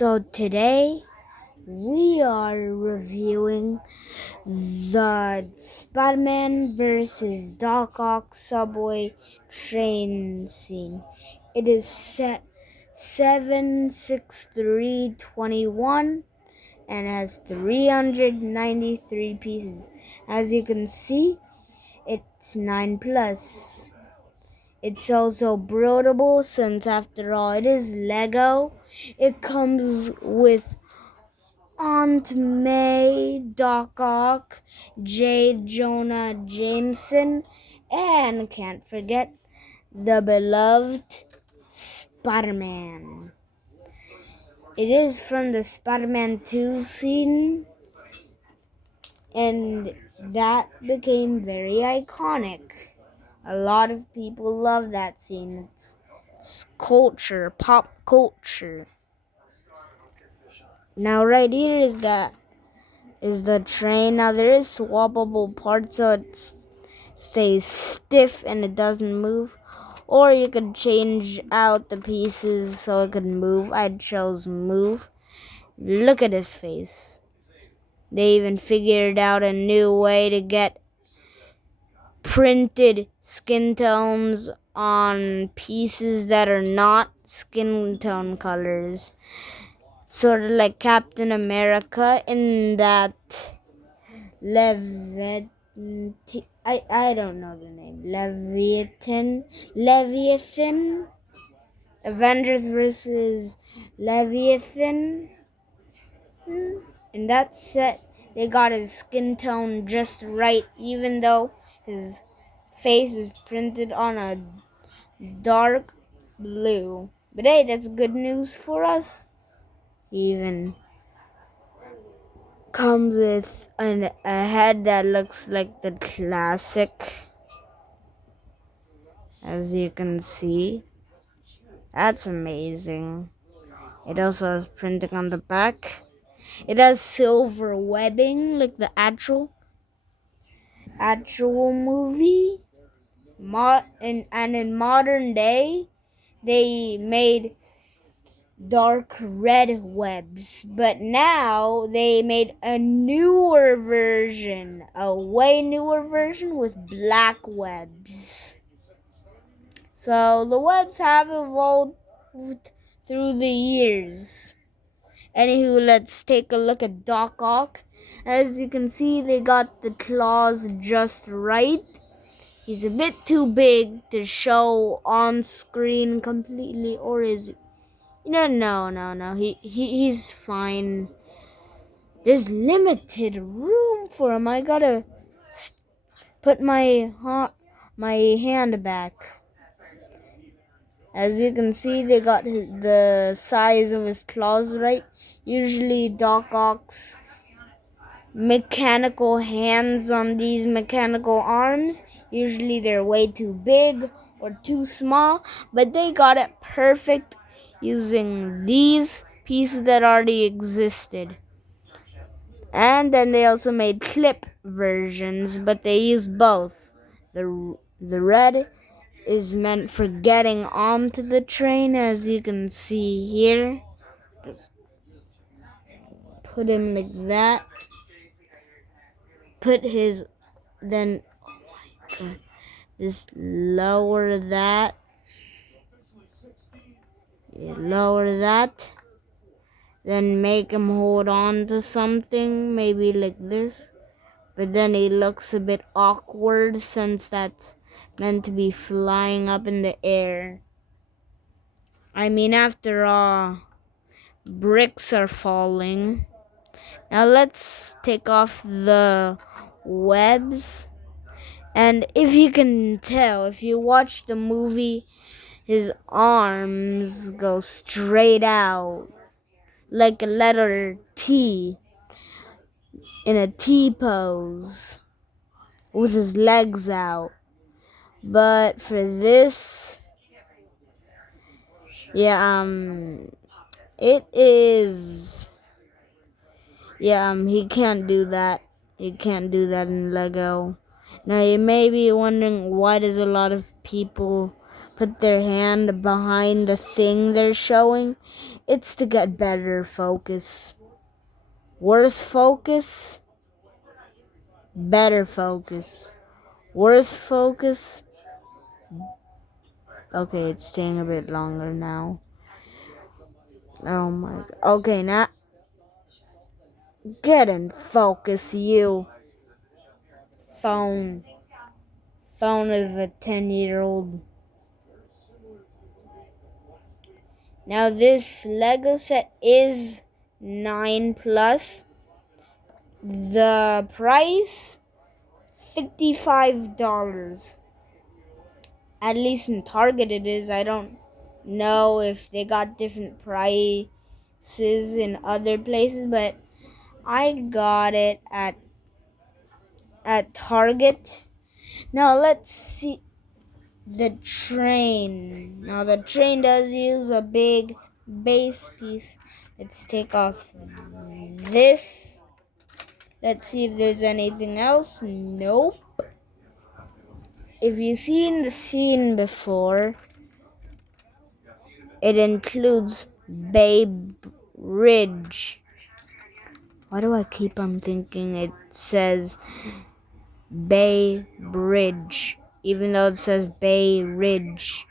So today we are reviewing the Spider-Man vs. Doc Ock subway train scene. It is set 7/6/3/21 and has 393 pieces. As you can see, it's 9+. It's also broadable since after all it is Lego. It comes with Aunt May, Doc Ock, J. Jonah Jameson, and can't forget the beloved Spider-Man. It is from the Spider-Man 2 scene, and that became very iconic. A lot of people love that scene. It's culture, pop culture. Now right here is the train. Now there is swappable parts so it stays stiff and it doesn't move. Or you could change out the pieces so it could move. I chose move. Look at his face. They even figured out a new way to get printed skin tones on pieces that are not skin tone colors. Sort of like Captain America in that I don't know the name. Leviathan. Avengers vs. Leviathan. In that set, they got his skin tone just right, even though his face is printed on a dark blue. But hey, that's good news for us. Even comes with a head that looks like the classic, as you can see. That's amazing. It also has printing on the back. It has silver webbing like the actual movie. And in modern day, they made dark red webs, but now they made a way newer version with black webs. So the webs have evolved through the years. Anywho, let's take a look at Doc Ock. As you can see, they got the claws just right. He's a bit too big to show on screen completely, or is it? No. He's fine. There's limited room for him. I gotta put my hand back. As you can see, they got the size of his claws right. Usually Doc Ock's mechanical hands on these mechanical arms, usually they're way too big or too small, but they got it perfect using these pieces that already existed. And then they also made clip versions, but they use both. The red is meant for getting onto the train, as you can see here. Just put him like that. Just lower that. Lower that. Then make him hold on to something, maybe like this. But then he looks a bit awkward since that's meant to be flying up in the air. I mean, after all, bricks are falling. Now let's take off the webs. And if you can tell, if you watch the movie, his arms go straight out like a letter T in a T pose with his legs out. But for this, it is, he can't do that. He can't do that in Lego. Now you may be wondering, why does a lot of people put their hand behind the thing they're showing. It's to get better focus. Worse focus, better focus. Worse focus. Okay, it's staying a bit longer now. Oh my god. Okay, now get in focus, you. Phone. Phone of a 10-year-old. Now this Lego set is 9 plus. The price $55. At least in Target it is. I don't know if they got different prices in other places, but I got it at Target. Now let's see the train. Now the train does use a big base piece. Let's take off this. Let's see if there's anything else. Nope. If you've seen the scene before, it includes Bay Ridge. Why do I keep on thinking it says Bay Bridge, even though it says Bay Ridge?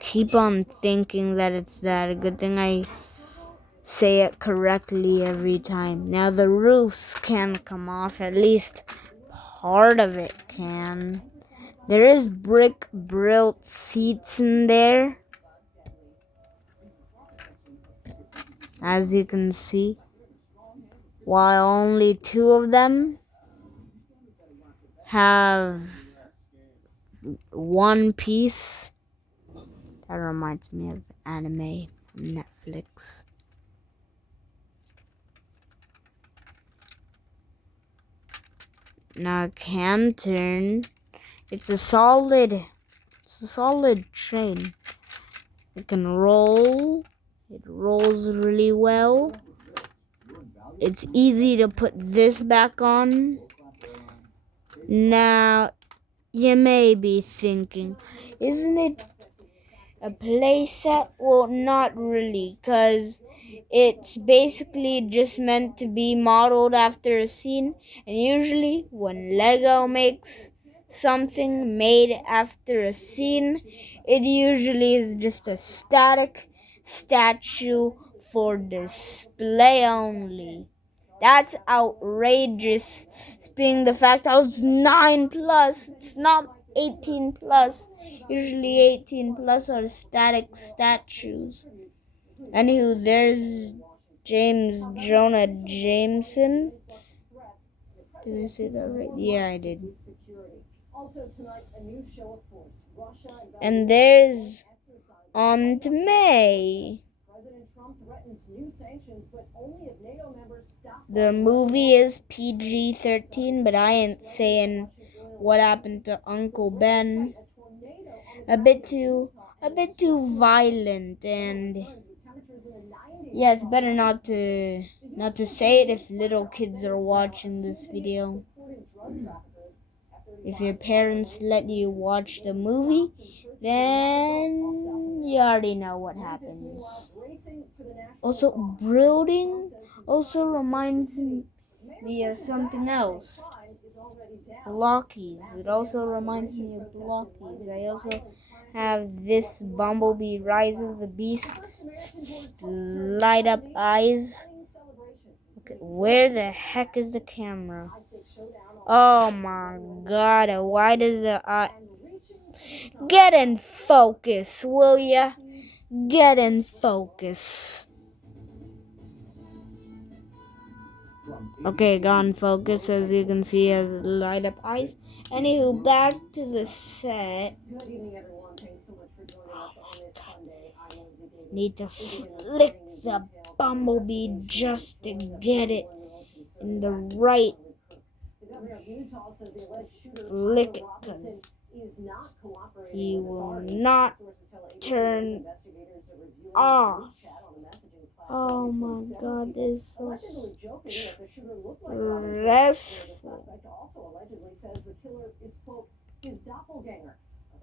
Keep on thinking that it's that. A good thing I say it correctly every time. Now the roofs can come off, at least part of it can. There is brick built seats in there, as you can see, while only 2 of them have one piece. That reminds me of anime on Netflix. Now it can turn. It's a solid train. It can roll. It rolls really well. It's easy to put this back on. Now, you may be thinking, isn't it a playset? Well, not really, because it's basically just meant to be modeled after a scene. And usually, when Lego makes something made after a scene, it usually is just a static statue for display only. That's outrageous, being the fact I was 9 plus. It's not 18 plus. Usually 18 plus are static statues. Anywho, there's James Jonah Jameson. Did I say that right? Yeah, I did. And there's on to May. The movie is PG-13, but I ain't saying what happened to Uncle Ben. A bit too violent, and yeah, it's better not to say it if little kids are watching this video. If your parents let you watch the movie, then you already know what happens. Also, brooding also reminds me of something else. Blockies. It also reminds me of Blockies. I also have this Bumblebee Rise of the Beast light up eyes. Okay, where the heck is the camera? Oh my god, why does the eye... Get in focus, will ya? Get in focus. Okay, got in focus, as you can see, has light up eyes. Anywho, back to the set. Good evening, everyone. Thanks so much for joining us on this Sunday. Need to flick the Bumblebee just to get it in the right lick it, because he will not turn off. Oh my god, this is so stressful.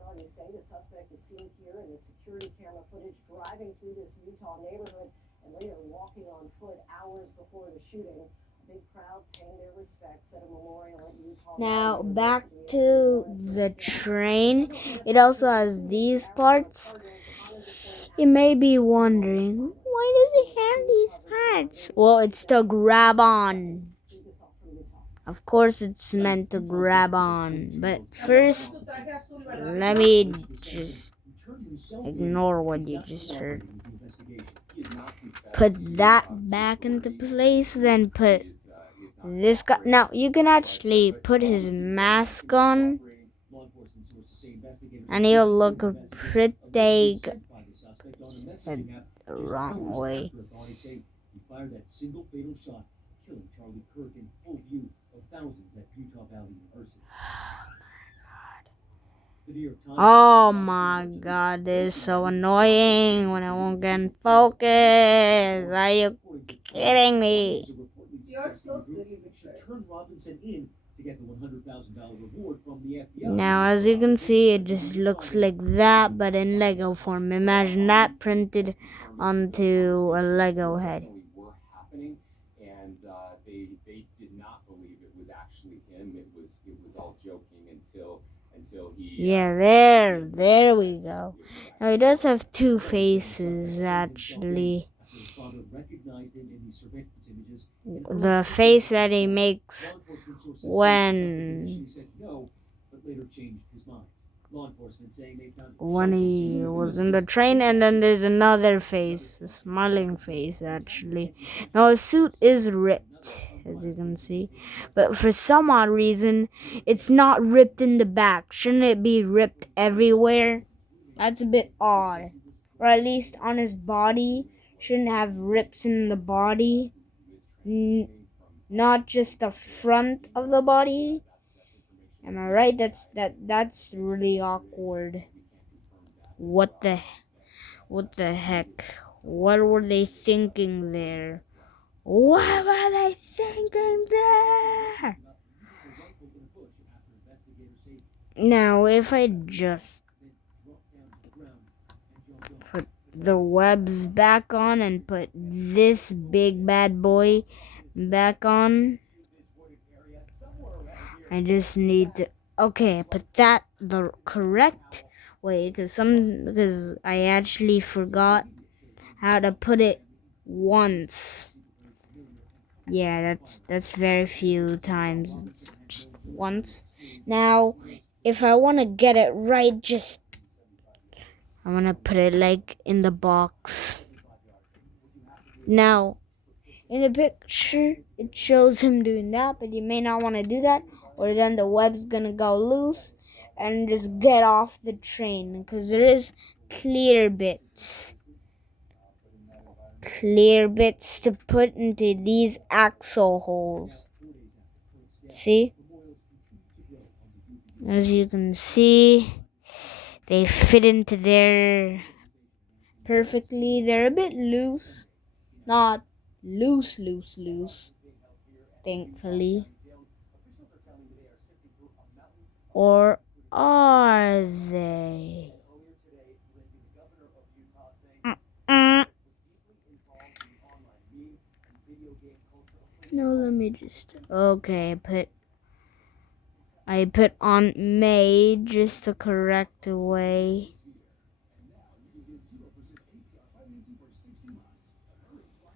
authorities say the suspect is seen here in the security camera footage driving through this Utah neighborhood and later walking on foot hours before the shooting. A big crowd paying their respects at a memorial at Utah. Now back to the train. It also has these parts. You may be wondering, why does it have these parts? Well, it's to grab on. Of course, it's meant to grab on. But first, let me just ignore what you just heard. Put that back into place, then put this guy. Now, you can actually put his mask on, and he'll look pretty good. The wrong way. He fired that single fatal shot, killing Charlie Kirk in full view of thousands at Utah Valley University. Oh my god, this is so annoying when I won't get in focus. Are you kidding me? Now, as you can see, it just looks like that, but in Lego form. Imagine that printed onto a Lego head. And they did not believe it was actually him. It was all joking until he. Yeah, there we go. Now he does have two faces actually. The face that he makes when he was in the train, and then there's another face, a smiling face actually. Now his suit is ripped, as you can see, but for some odd reason it's not ripped in the back. Shouldn't it be ripped everywhere? That's a bit odd. Or at least on his body. Shouldn't have rips in the body, not just the front of the body. Am I right? That's really awkward. What the heck? What were they thinking there? What were they thinking there? Now, if I just put the webs back on and put this big bad boy back on, I just need to, okay, put that the correct way, because I actually forgot how to put it once. Yeah, that's very few times. It's just once. Now, if I want to get it right, I want to put it like in the box. Now, in the picture, it shows him doing that, but you may not want to do that, or then the web's gonna go loose and just get off the train, because there is clear bits to put into these axle holes. See? As you can see, they fit into there perfectly. They're a bit loose. Not loose, thankfully. Or are they? No, let me just. Okay, I put on May just the correct way.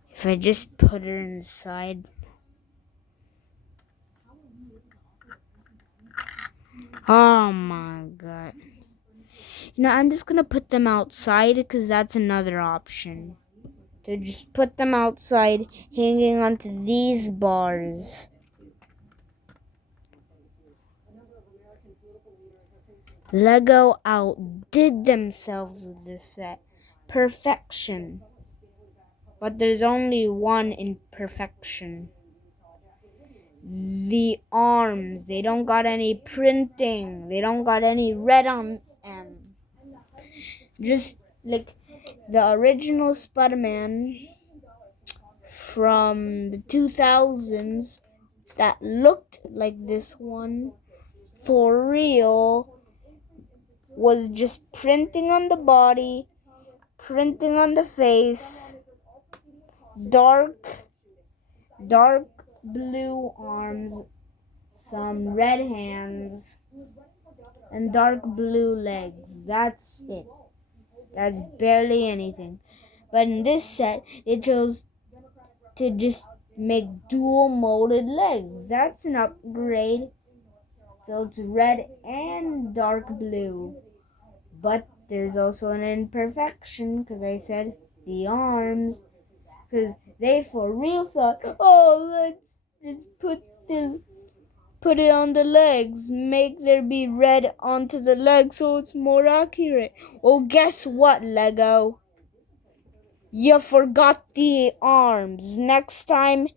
If I just put her inside. Oh my god. I'm just gonna put them outside because that's another option. To just put them outside hanging onto these bars. Lego outdid themselves with this set. Perfection. But there's only one imperfection. The arms. They don't got any printing. They don't got any red on them. Just like the original Spider-Man from the 2000s that looked like this one for real was just printing on the body, printing on the face, dark blue arms, some red hands, and dark blue legs. That's it. That's barely anything. But in this set, they chose to just make dual molded legs. That's an upgrade. So it's red and dark blue. But there's also an imperfection, because I said the arms. Because they for real thought, oh, let's just put it on the legs. Make there be red onto the legs so it's more accurate. Well, guess what, Lego? You forgot the arms. Next time,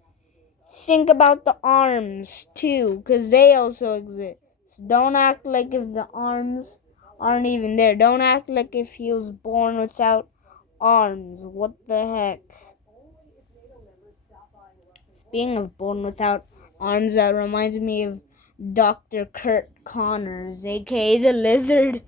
think about the arms too, because they also exist. Don't act like if the arms aren't even there. Don't act like if he was born without arms. What the heck? Speaking of born without arms, that reminds me of Dr. Kurt Connors, aka the Lizard.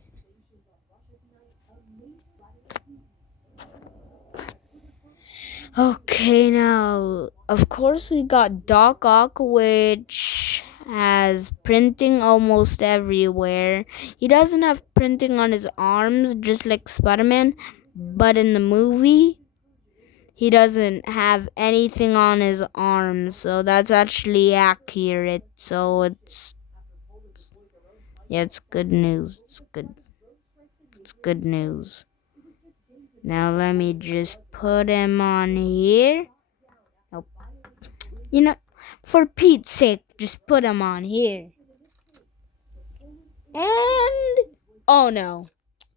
Okay, now, of course, we got Doc Ock, which has printing almost everywhere. He doesn't have printing on his arms, just like Spider-Man, but in the movie, he doesn't have anything on his arms, so that's actually accurate. So it's good news. It's good news. Now let me just put him on here. Nope. For Pete's sake, just put him on here. And oh no.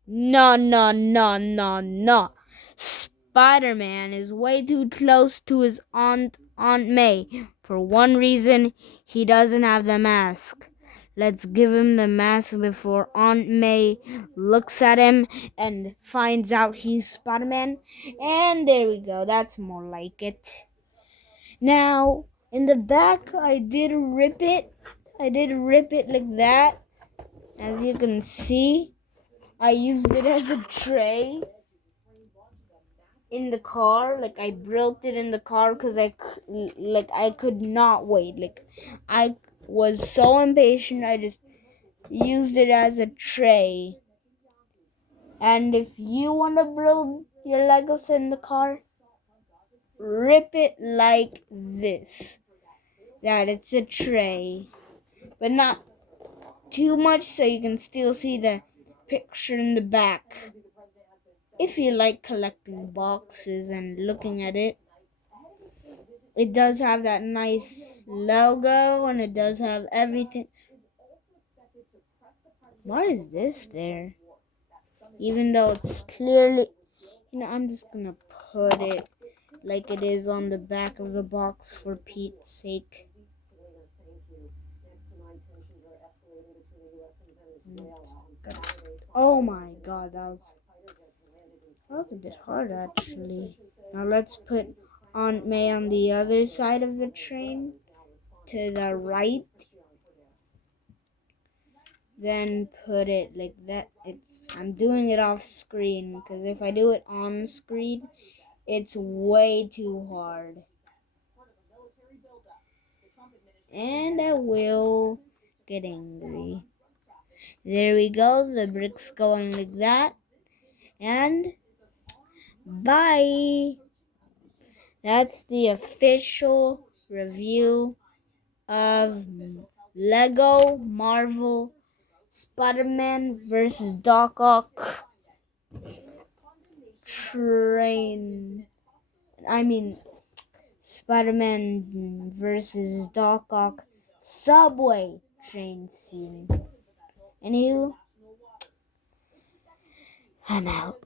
No. Spider-Man is way too close to his Aunt May. For one reason, he doesn't have the mask. Let's give him the mask before Aunt May looks at him and finds out he's Spider-Man. And there we go. That's more like it. Now, in the back, I did rip it like that. As you can see, I used it as a tray in the car. Like, I built it in the car because I could not wait. Like, I was so impatient, I just used it as a tray. And if you want to build your Legos in the car, rip it like this. That it's a tray. But not too much so you can still see the picture in the back. If you like collecting boxes and looking at it, it does have that nice logo and it does have everything. Why is this there? Even though it's clearly, I'm just gonna put it like it is on the back of the box for Pete's sake. Oh my god, that was a bit hard actually. Now let's put Aunt May on the other side of the train to the right. Then put it like that. I'm doing it off screen because if I do it on screen, it's way too hard. And I will get angry. There we go. The bricks going like that. And bye. That's the official review of Lego Marvel Spider-Man vs. Doc Ock Spider-Man versus Doc Ock subway train scene. Anywho, I'm out.